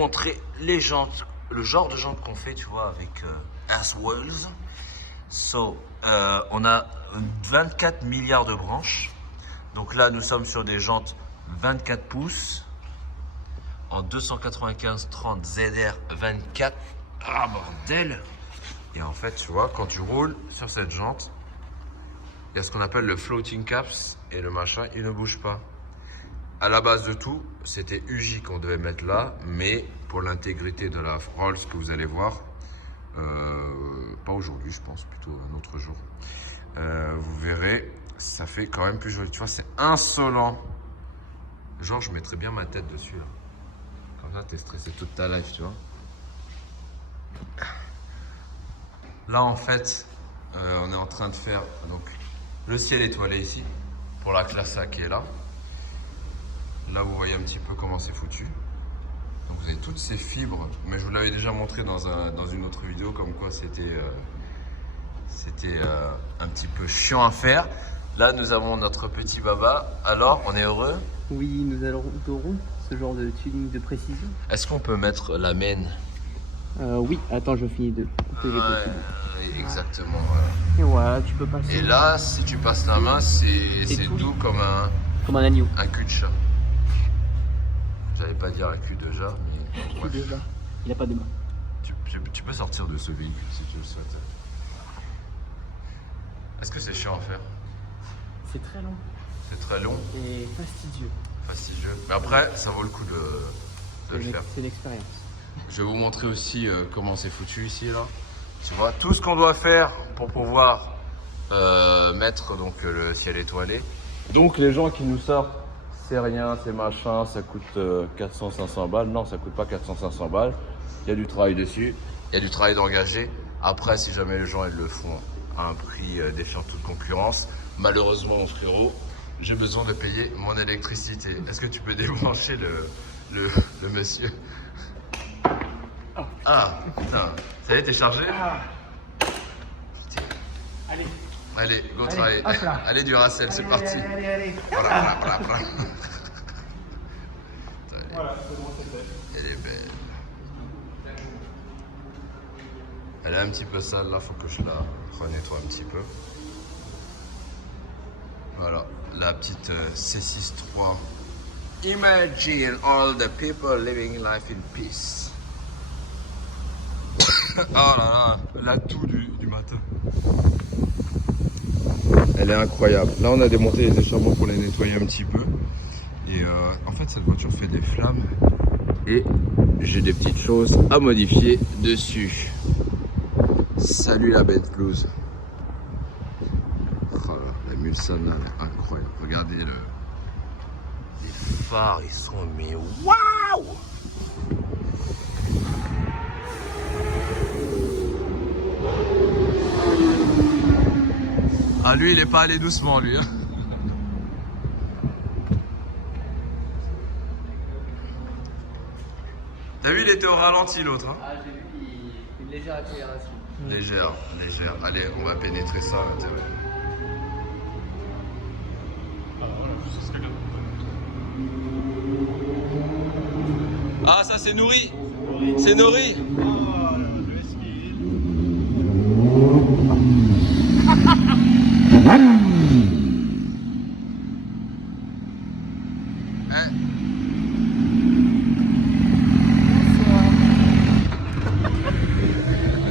montrer les jantes, le genre de jantes qu'on fait, tu vois, avec Aswells. On a 24 milliards de branches. Donc là, nous sommes sur des jantes 24 pouces en 295/30 ZR 24. Ah bordel! Et en fait, tu vois, quand tu roules sur cette jante, il y a ce qu'on appelle le floating caps et le machin, il ne bouge pas. À la base de tout, c'était UJ qu'on devait mettre là, mais pour l'intégrité de la Rolls que vous allez voir, pas aujourd'hui, je pense, plutôt un autre jour. Vous verrez, ça fait quand même plus joli. Tu vois, c'est insolent. Genre, je mettrais bien ma tête dessus. Là. Comme ça, t'es stressé toute ta life, tu vois. Là, en fait, on est en train de faire donc, le ciel étoilé ici, pour la classe A qui est là. Là, vous voyez un petit peu comment c'est foutu. Donc, vous avez toutes ces fibres, mais je vous l'avais déjà montré dans une autre vidéo, comme quoi c'était un petit peu chiant à faire. Là, nous avons notre petit baba. Alors, on est heureux? Oui, nous adorons ce genre de tuning de précision. Est-ce qu'on peut mettre la main? Oui, attends, je finis de couper les petits. Exactement. Voilà. Et voilà, tu peux passer. Et là, si tu passes la main, c'est doux comme un agneau. Un cul de chat. J'allais pas dire un cul de chat, mais. Cul de chat. Il a pas de main. Tu peux sortir de ce véhicule si tu le souhaites. Est-ce que c'est chiant à faire? C'est très long. C'est très long. Et fastidieux. Fastidieux. Mais après, ça vaut le coup de le faire. C'est l'expérience. Je vais vous montrer aussi comment c'est foutu ici, là. Tu vois, tout ce qu'on doit faire pour pouvoir mettre donc, le ciel étoilé. Donc les gens qui nous sortent, c'est rien, c'est machin, ça coûte 400-500 balles. Non, ça coûte pas 400-500 balles. Il y a du travail dessus, il y a du travail d'engagé. Après, si jamais les gens ils le font à un prix défiant toute concurrence, malheureusement, mon frérot, j'ai besoin de payer mon électricité. Est-ce que tu peux débrancher le monsieur? Ah, putain. Ça y est, t'es chargé? Allez. Allez, go travailler. Allez, du Racel, c'est parti. Allez. Voilà, Voilà, c'est bon, c'est fait. Elle est belle. Elle est un petit peu sale, là, faut que je la renettoie un petit peu. Voilà, la petite C63. Imagine all the people living life in peace. Oh là là, l'atout du matin. Elle est incroyable. Là, on a démonté les échappements pour les nettoyer un petit peu. Et en fait, cette voiture fait des flammes. Et j'ai des petites choses à modifier dessus. Salut la bête blues. Oh là, la Mulsanne là, elle est incroyable. Regardez les phares, ils sont mais waouh! Ah lui, il est pas allé doucement lui. Hein. T'as vu, il était au ralenti l'autre. Hein. Ah, j'ai vu, une légère accélération. Légère. Allez, on va pénétrer ça à l'intérieur. Ah, ça c'est nourri. C'est nourri. Hein?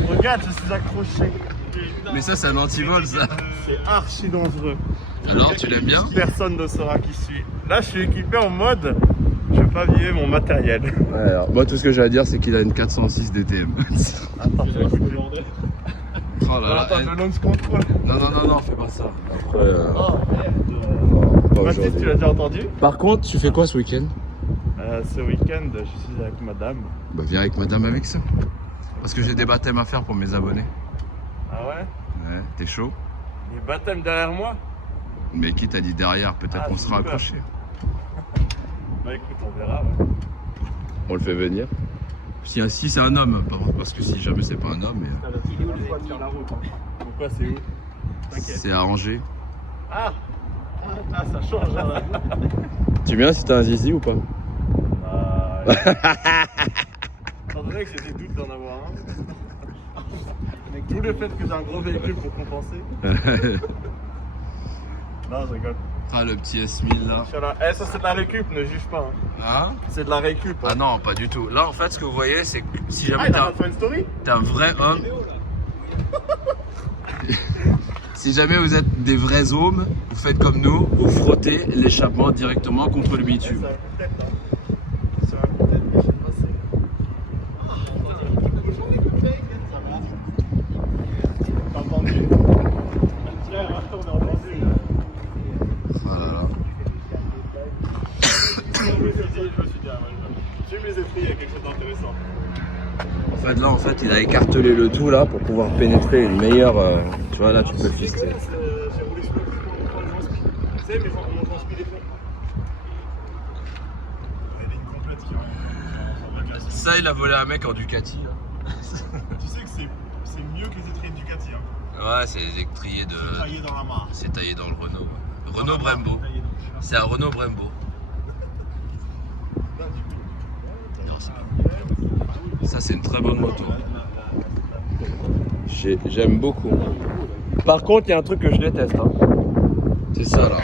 Regarde, je suis accroché. Mais ça, c'est un antivol, ça. C'est archi dangereux. Alors, tu l'aimes bien? Personne ne saura qui je suis. Là, je suis équipé en mode, je vais pas abîmer mon matériel. Ouais, alors, moi, tout ce que j'ai à dire, c'est qu'il a une 406 DTM. Attends, je vais Oh là là. attends, le launch control. Non, fais pas ça. Après, Oh merde. pas Baptiste, aujourd'hui. tu l'as déjà entendu? Par contre, tu fais quoi ce week-end? Ce week-end, je suis avec madame. Bah, viens avec madame avec ça. Parce que j'ai des baptêmes à faire pour mes abonnés. Ah ouais? Ouais, t'es chaud? Les baptêmes derrière moi? Mais qui t'a dit derrière? Peut-être qu'on j'ai sera peur. accroché. Bah écoute, on verra. Ouais. On le fait venir. Si c'est un homme, parce que si jamais c'est pas un homme, mais Il est où le voiture la route? Pourquoi c'est où? T'inquiète. c'est arrangé. Ah, ça change là. Tu viens si t'as un zizi ou pas? Étant donné que j'ai des doutes d'en avoir un. Avec tout le fait que j'ai un gros véhicule pour compenser. Non, je rigole. Ah, le petit S1000 là. Eh, ça c'est de la récup, ne juge pas. Hein. Hein? C'est de la récup. Hein. Ah non, pas du tout. Là, en fait, ce que vous voyez, c'est que si jamais il a fait une story. t'es un vrai homme. Si jamais vous êtes des vrais hommes, vous faites comme nous, vous frottez l'échappement directement contre le bitume. C'est un coup de tête, je sais pas, T'as entendu? Tiens, on a entendu. Voilà. Je me suis dit, je vais les effrayer, il y a quelque chose d'intéressant. En fait, il a écartelé le tout là pour pouvoir pénétrer une meilleure. Tu vois, là, tu peux le fister. J'ai roulé sur le coup quand on transpi. Tu sais, mais on transpi des fonds. Elle est une complète qui a. Ça, il a volé un mec en Ducati. Là. Tu sais que c'est mieux que les étriers Ducati. Hein. Ouais, c'est les étriers de. C'est taillé dans la mare. C'est taillé dans le Renault. Ouais. Renault Brembo. C'est un Renault Brembo. Ça, c'est une très bonne moto. J'aime beaucoup. Par contre, il y a un truc que je déteste. Hein. C'est ça là.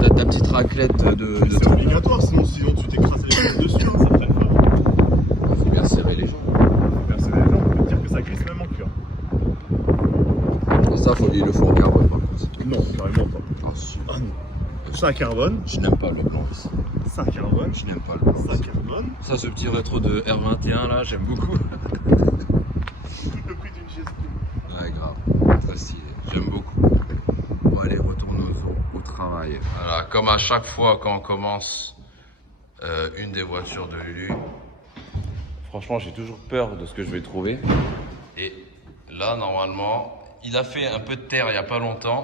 T'as ta petite raclette de C'est obligatoire, sinon tu t'écrases les jambes dessus, hein, ça traîne pas. Il faut bien serrer les jambes. Faut bien serrer les jambes, on peut dire que ça glisse même en cuir. Et ça, il le faut en carbone par contre. Non, carrément pas. Ah, si. Ah non. Ça carbone. Je n'aime pas le blanc ici. Ça carbone. Je n'aime pas le blanc. Ça carbone. Ça, ce petit rétro de R21 là, j'aime beaucoup. Le prix d'une chaise. Ouais, grave. Très stylé. J'aime beaucoup. Bon, allez, retournons au travail. Voilà, comme à chaque fois quand on commence une des voitures de Lulu, franchement, j'ai toujours peur de ce que je vais trouver. Et là, normalement, il a fait un peu de terre il n'y a pas longtemps.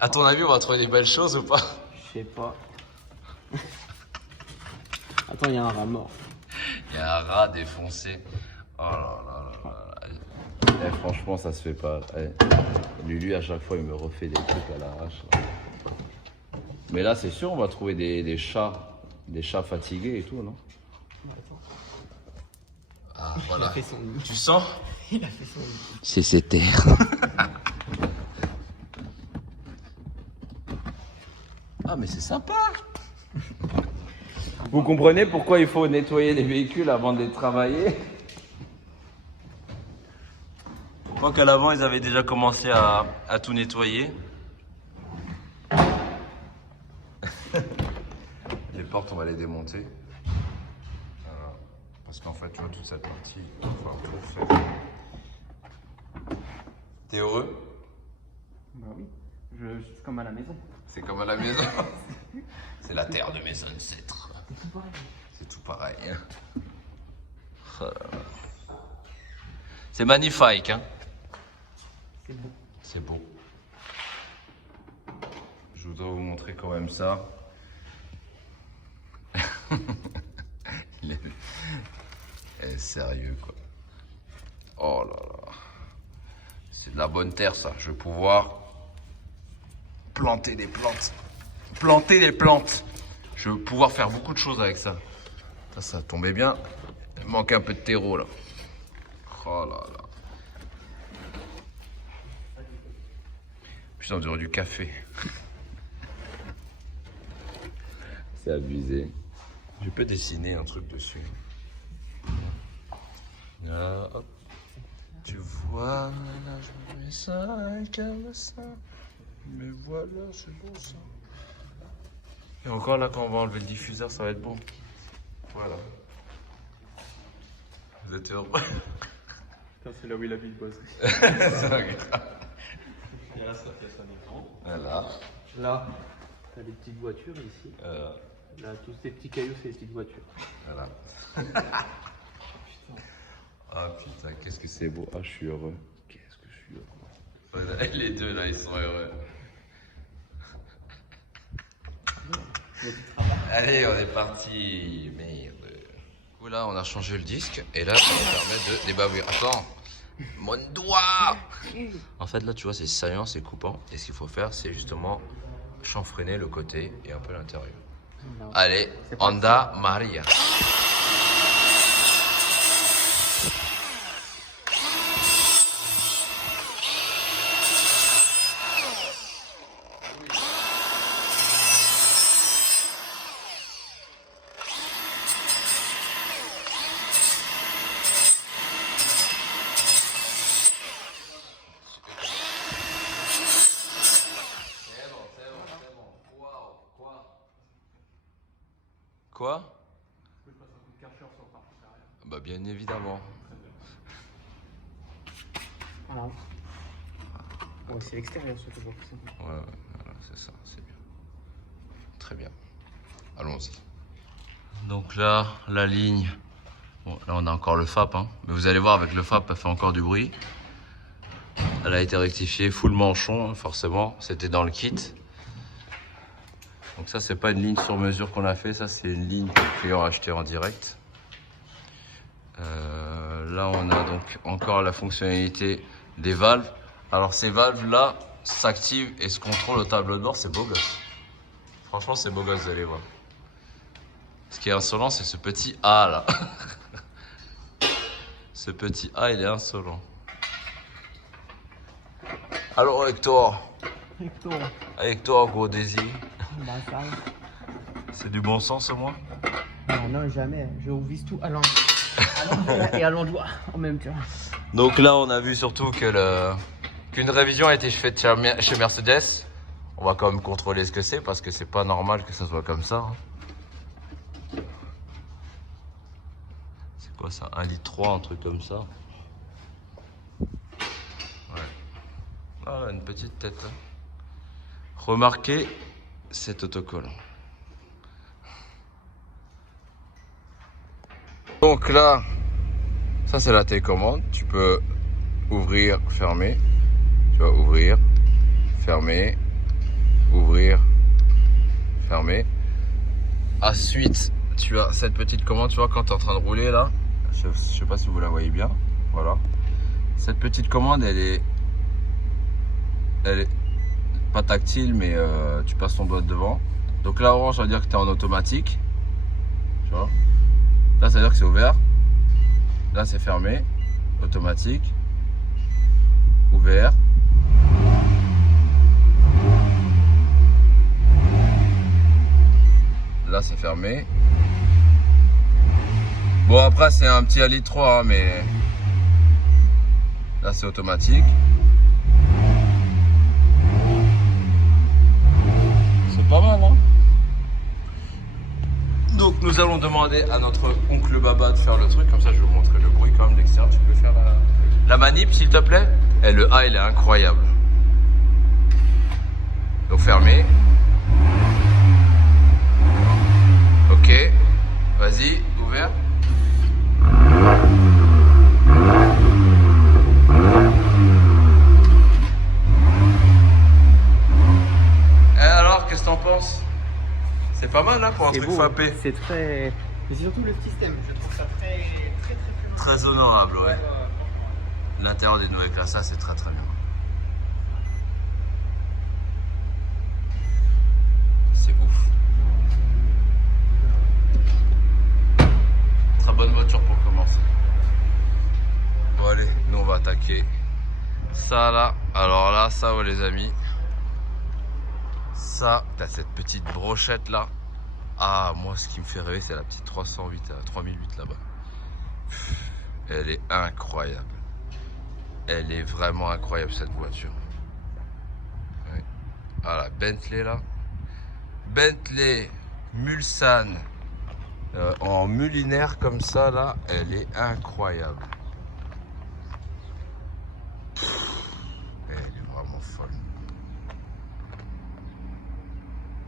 À ton avis, on va trouver des belles choses ou pas? Je sais pas. Attends, il y a un rat mort. Il y a un rat défoncé. Oh là là là là. Eh, franchement, ça se fait pas. Eh, Lulu, à chaque fois, il me refait des trucs à l'arrache. Mais là, c'est sûr, on va trouver des chats fatigués et tout, non? Ah, voilà. Il a fait son lit. Tu sens? Il a fait son lit. C'est ses terres. Ah, mais c'est sympa. Vous comprenez pourquoi il faut nettoyer les véhicules avant de les travailler? Je crois qu'à l'avant, ils avaient déjà commencé à tout nettoyer. Les portes, on va les démonter. Voilà. Parce qu'en fait, tu vois, toute cette partie, il va falloir tout faire. T'es heureux? Bah oui. C'est comme à la maison. C'est comme à la maison. C'est la terre de mes ancêtres. C'est tout pareil. C'est tout pareil. Oh là là. C'est magnifique, hein? C'est beau. C'est beau. Je voudrais vous montrer quand même ça. Il est sérieux, quoi. Oh là là. C'est de la bonne terre, ça. Je vais pouvoir planter des plantes. Planter des plantes. Je vais pouvoir faire beaucoup de choses avec ça. Ça tombait bien. Il manque un peu de terreau, là. Oh là là. Putain, on dirait du café. C'est abusé. Je peux dessiner un truc dessus. Là, hop. Tu vois, là, je mets ça, comme ça. Mais voilà, c'est bon ça. Et encore là, quand on va enlever le diffuseur, ça va être bon. Voilà. Vous êtes heureux? C'est là où il habite, quoi. C'est grave. Et là, ça fait ça d'écran. Voilà. Là, t'as des petites voitures ici. Là, tous ces petits cailloux, c'est des petites voitures. Voilà. Ah putain, qu'est-ce que c'est beau. Ah, je suis heureux. Qu'est-ce que je suis heureux. Les deux là, ils sont heureux. Allez, on est parti. Merde. Là, on a changé le disque et là, ça nous permet de débarbouiller. Attends, mon doigt. En fait, là, tu vois, c'est saillant, c'est coupant. Et ce qu'il faut faire, c'est justement chanfreiner le côté et un peu l'intérieur. Allez, Honda Maria. Bah bien évidemment. Voilà. Ouais, c'est l'extérieur surtout. Ouais, voilà, c'est ça, c'est bien. Très bien. Allons-y. Donc là, la ligne. Bon, là, on a encore le FAP, hein. Mais vous allez voir, avec le FAP, elle fait encore du bruit. Elle a été rectifiée full manchon, hein, forcément. C'était dans le kit. Donc ça, c'est pas une ligne sur mesure qu'on a fait. Ça, c'est une ligne que le client a achetée en direct. Là, on a donc encore la fonctionnalité des valves. Alors, ces valves-là s'activent et se contrôlent au tableau de bord. C'est beau gosse. Franchement, c'est beau gosse, vous allez voir. Ce qui est insolent, c'est ce petit A, là. Ce petit A, il est insolent. Alors, Hector. Avec toi, gros désir. Bah, ça arrive. C'est du bon sens, au moins? Non, non, jamais. Je vous vise tout à l'envers et à l'endroit en même temps. Donc là, on a vu surtout que qu'une révision a été faite chez Mercedes. On va quand même contrôler ce que c'est parce que c'est pas normal que ça soit comme ça. C'est quoi ça? 1,3 litre, un truc comme ça. Ouais. Ah, une petite tête. Hein. Remarquez cet autocollant. Donc là, ça c'est la télécommande. Tu peux ouvrir, fermer. Tu vas ouvrir, fermer, ouvrir, fermer. Ensuite, tu as cette petite commande. Tu vois quand tu es en train de rouler là. Je sais pas si vous la voyez bien. Voilà. Cette petite commande, elle est pas tactile, mais tu passes ton doigt devant. Donc là, orange, ça veut dire que tu es en automatique. Tu vois. Là, ça veut dire que c'est ouvert. Là, c'est fermé. Automatique. Ouvert. Là, c'est fermé. Bon, après, c'est un petit 1,3 litre, hein, mais là, c'est automatique. C'est pas mal, hein? Donc nous allons demander à notre oncle Baba de faire le truc, comme ça je vais vous montrer le bruit quand même de l'extérieur. Tu peux faire la manip s'il te plaît? Et le A il est incroyable. Donc fermé. Ok. Vas-y, ouvert. Et alors, qu'est-ce que t'en penses? C'est pas mal, hein, pour un truc beau, fappé. C'est très. Mais c'est surtout le système. Je trouve ça très Très honorable, ouais. L'intérieur des nouvelles classes, c'est très très bien. C'est ouf. Très bonne voiture pour commencer. Bon allez, nous on va attaquer ça là. Alors là, ça ouais, les amis. Ça, t'as cette petite brochette là. Ah, moi ce qui me fait rêver, c'est la petite 308, 3008 là-bas. Elle est incroyable. Elle est vraiment incroyable cette voiture. Ouais. Ah la Bentley là. Bentley Mulsanne en mulinaire comme ça là, elle est incroyable. Elle est vraiment folle.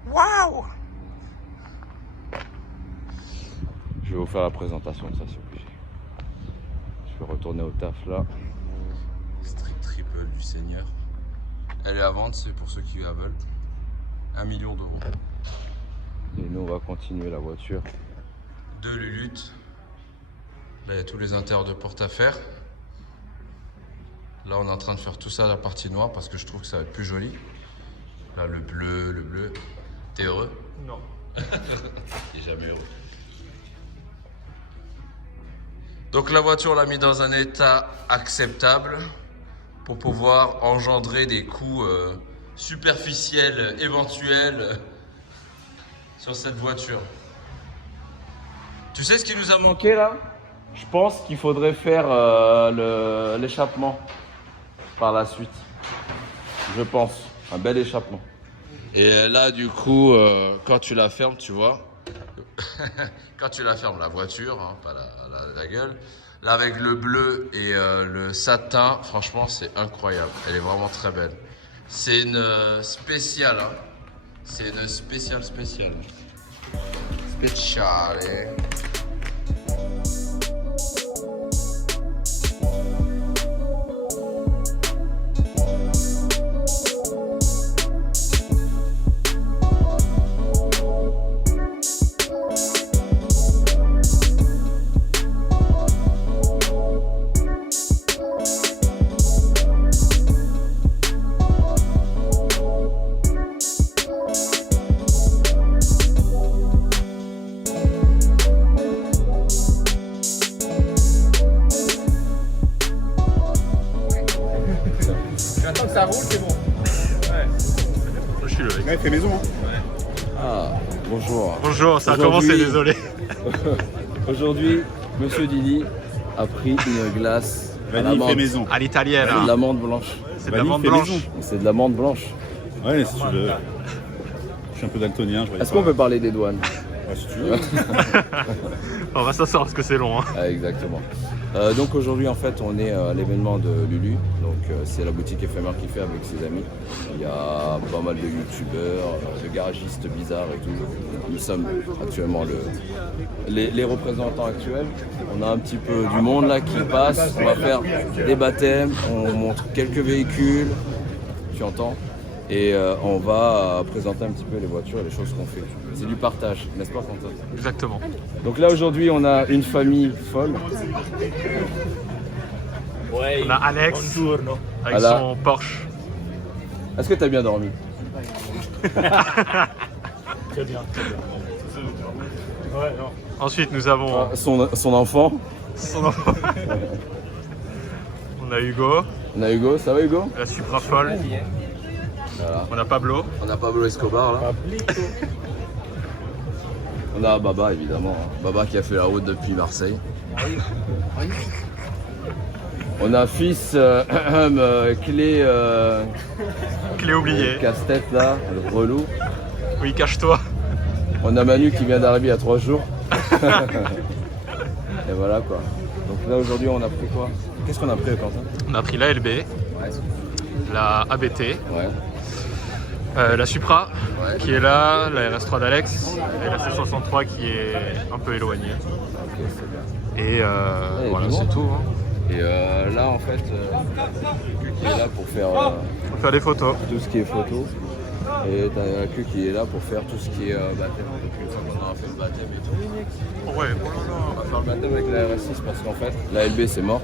Waouh! Je vais vous faire la présentation de ça, c'est obligé. Je vais retourner au taf là. Strict triple du Seigneur. Elle est à vendre, c'est pour ceux qui la veulent. 1 million d'euros. Et nous on va continuer la voiture de Lulutte. Là il y a tous les intérieurs de porte à faire. Là on est en train de faire tout ça à la partie noire parce que je trouve que ça va être plus joli. Là le bleu. T'es heureux? Non. T'es jamais heureux. Donc la voiture on l'a mis dans un état acceptable pour pouvoir engendrer des coûts superficiels éventuels sur cette voiture. Tu sais ce qui nous a manqué là? Je pense qu'il faudrait faire l'échappement par la suite. Je pense. Un bel échappement. Et là du coup, quand tu la fermes, tu vois, quand tu la fermes, la voiture, hein, pas la gueule. Là, avec le bleu et le satin, franchement, c'est incroyable. Elle est vraiment très belle. C'est une spéciale. Hein. C'est une spéciale. Spéciale. Maintenant que ça roule, c'est bon. Je suis le mec. Ouais, il fait maison. Hein. Ah, bonjour. Bonjour, ça a Aujourd'hui- commencé, désolé. Aujourd'hui, Monsieur Didi a pris une glace à Vanille fait l'amande. maison. À l'italienne, De hein. l'amande blanche. C'est de la Vanille menthe fait blanche. maison. C'est de l'amande blanche. Ouais, si tu veux. Je suis un peu daltonien. Est-ce qu'on peut parler des douanes? Ouais, si tu veux. On va s'asseoir parce que c'est long. Hein. Ah, exactement. Donc aujourd'hui en fait on est à l'événement de Lulu, donc c'est la boutique éphémère qu'il fait avec ses amis. Il y a pas mal de youtubeurs, de garagistes bizarres et tout. Nous sommes actuellement les représentants actuels. On a un petit peu du monde là qui passe, on va faire des baptêmes, on montre quelques véhicules, tu entends, et on va présenter un petit peu les voitures et les choses qu'on fait. C'est du partage, n'est-ce pas Quentin? Exactement. Donc là aujourd'hui on a une famille folle. On a Alex avec Voilà. son Porsche. Est-ce que tu as bien dormi? Ensuite, nous avons Son enfant. son enfant. On a Hugo, On a Hugo, ça va Hugo? la Supra folle. Voilà. On a Pablo. On a Pablo Escobar là. On a Baba évidemment. Baba qui a fait la route depuis Marseille. On a fils clé Clé oubliée. casse-tête là, le relou. Oui, cache-toi. On a Manu qui vient d'arriver il y a 3 jours. Et voilà quoi. Donc là aujourd'hui on a pris quoi? Qu'est-ce qu'on a pris Quentin? On a pris la LB, la ABT, Ouais. la Supra Ouais. qui est là, la RS3 d'Alex et la C63 qui est un peu éloignée. Ok, c'est bien. Et Ouais, voilà, du c'est monde. tout. Hein. Et là en fait, qui est là pour faire On va faire des photos. tout ce qui est photo. Et t'as que qui est là pour faire tout ce qui est baptême. Donc une fois qu'on aura fait le baptême et tout, Ouais, on va faire le baptême avec la RS6 parce qu'en fait la LB c'est mort.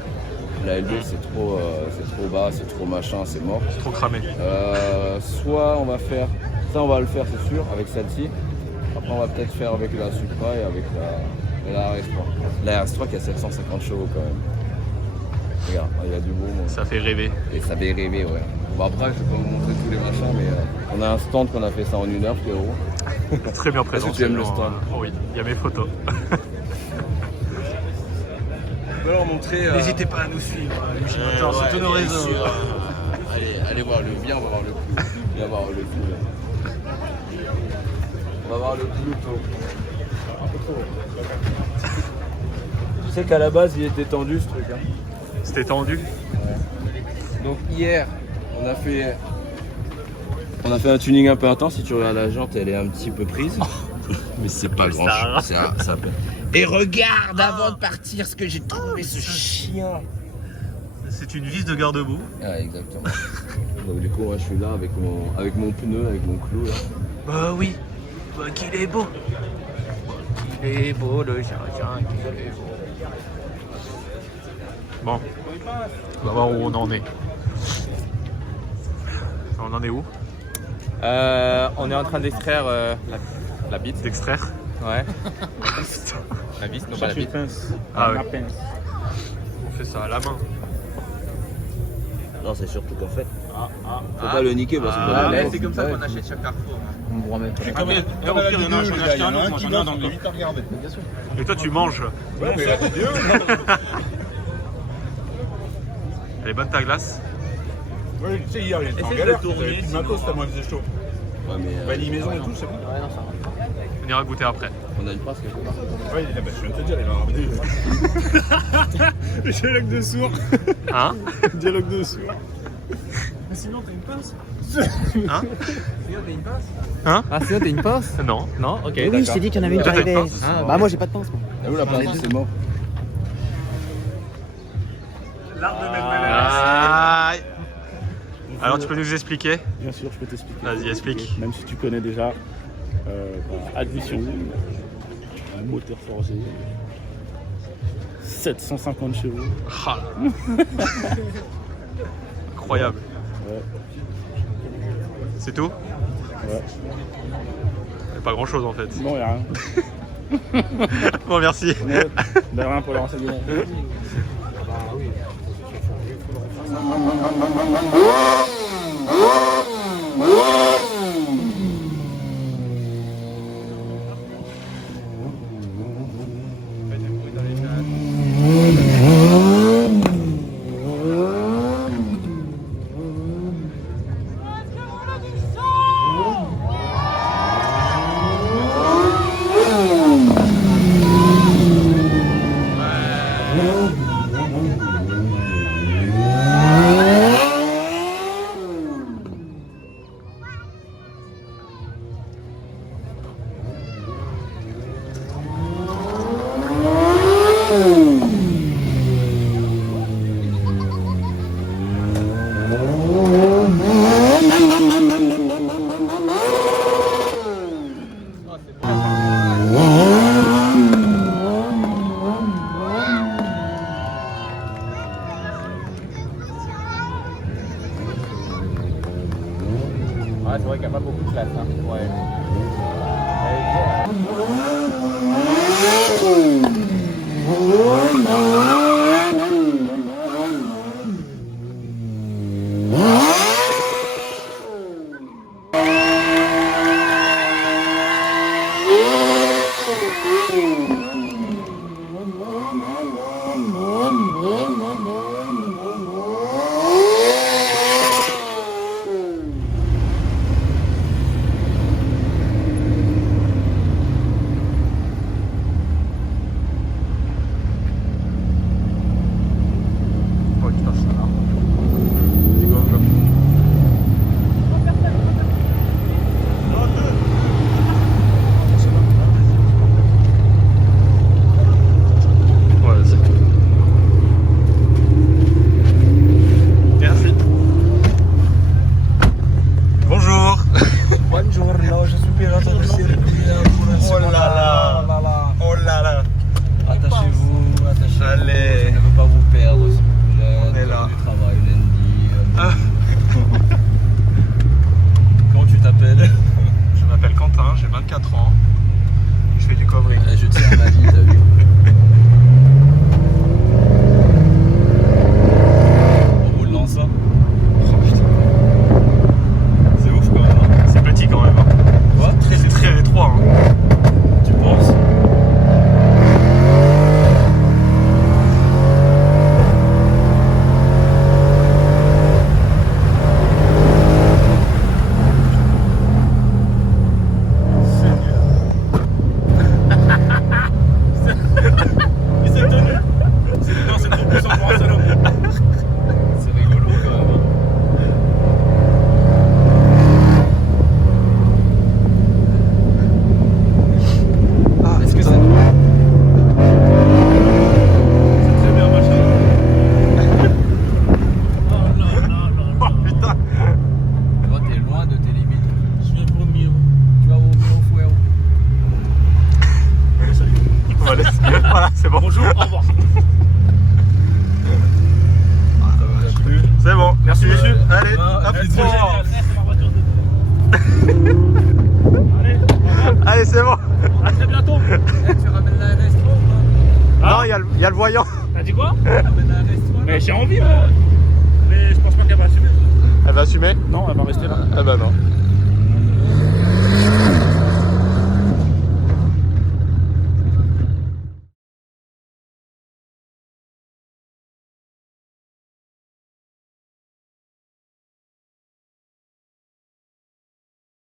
La LB c'est trop bas, c'est trop machin, c'est mort. trop cramé. Soit on va faire, ça on va le faire c'est sûr avec celle-ci. Après on va peut-être faire avec la Supra et avec la RS3. La RS3 qui a 750 chevaux quand même. Regarde, il y a du beau monde. Ça fait rêver. Et ça fait rêver, ouais. Bon après, je vais pas vous montrer tous les machins, mais on a un stand qu'on a fait ça en 1 heure, frérot. Très bien présenté. tu aimes le stand? Oh oui, il y a mes photos. On peut leur montrer. N'hésitez pas à nous suivre, sur tous nos réseaux. Allez voir le bien, on va voir le coup. Viens voir le coup. On va voir le Pluto. Tu sais qu'à la base, il était tendu ce truc. Hein. C'était tendu. Donc hier, on a fait un tuning un peu intense. Si tu regardes la jante, elle est un petit peu prise. Mais c'est pas grand chose. Et regarde avant de partir ce que j'ai trouvé ce chien. C'est une vis de garde-boue. Ah exactement. Donc du coup moi je suis là avec mon pneu, avec mon clou là. Bah oui, bah qu'il est beau. Qu'il est beau le chien, qu'il est beau. Bon, on va voir où on en est. On en est où? On est en train d'extraire la bite. D'extraire? Ouais. La vis, non pas la bite. Ah oui. On fait ça à la main. Non c'est surtout qu'en fait, faut pas le niquer parce que c'est comme ça qu'on achète chaque Carrefour. on me remet pas. Comme il y a j'en ai acheté un autre, moi j'en ai un dans le 8 à regarder. Et toi tu manges. Ouais, mais c'est vieux. Elle est bonne ta glace? Ouais, tu sais, hier, il était en Essaye de galère. tourner, T'avais plus de matos, t'as moins faisait chaud. Ouais, mais, Vanille maison et tout, c'est bon. On ira goûter après. On a une passe quelque part. Oui, je viens de te dire, il va avoir dialogue de sourds. Hein? Dialogue de sourds. Mais sinon, t'as une pince. Hein? Sinon, t'as une pince. Hein? Ah, sinon, t'as une pince? Non. Non, ok. Oui, d'accord. je t'ai dit qu'il y en avait une Toi, t'as une arrivée. pince? Ah, bah, moi, j'ai pas de pince. Moi. Et où la pince? C'est mort. Ah. Alors, tu peux nous expliquer? Bien sûr, je peux t'expliquer. Vas-y, explique. Même si tu connais déjà. Admission. Un moteur forgé. 750 chevaux. Ah là. Incroyable. Ouais. C'est tout? Ouais. Pas grand chose en fait. Non, y'a rien. Bon, merci. Ouais, de rien pour le renseignement. Ah, c'est vrai qu'il n'y a pas beaucoup de place. Hein. Ouais. Voilà, c'est bon. Bonjour, au revoir. C'est bon, merci monsieur. Allez, à plus tard. Allez, c'est bon. À très bientôt. Tu ramènes la resto ou pas? Non, il y a le voyant. T'as dit quoi? Tu ramènes la resto? Mais j'ai envie, moi. Mais je pense pas qu'elle va assumer. Elle va assumer? Non, elle va rester là. Ah bah non.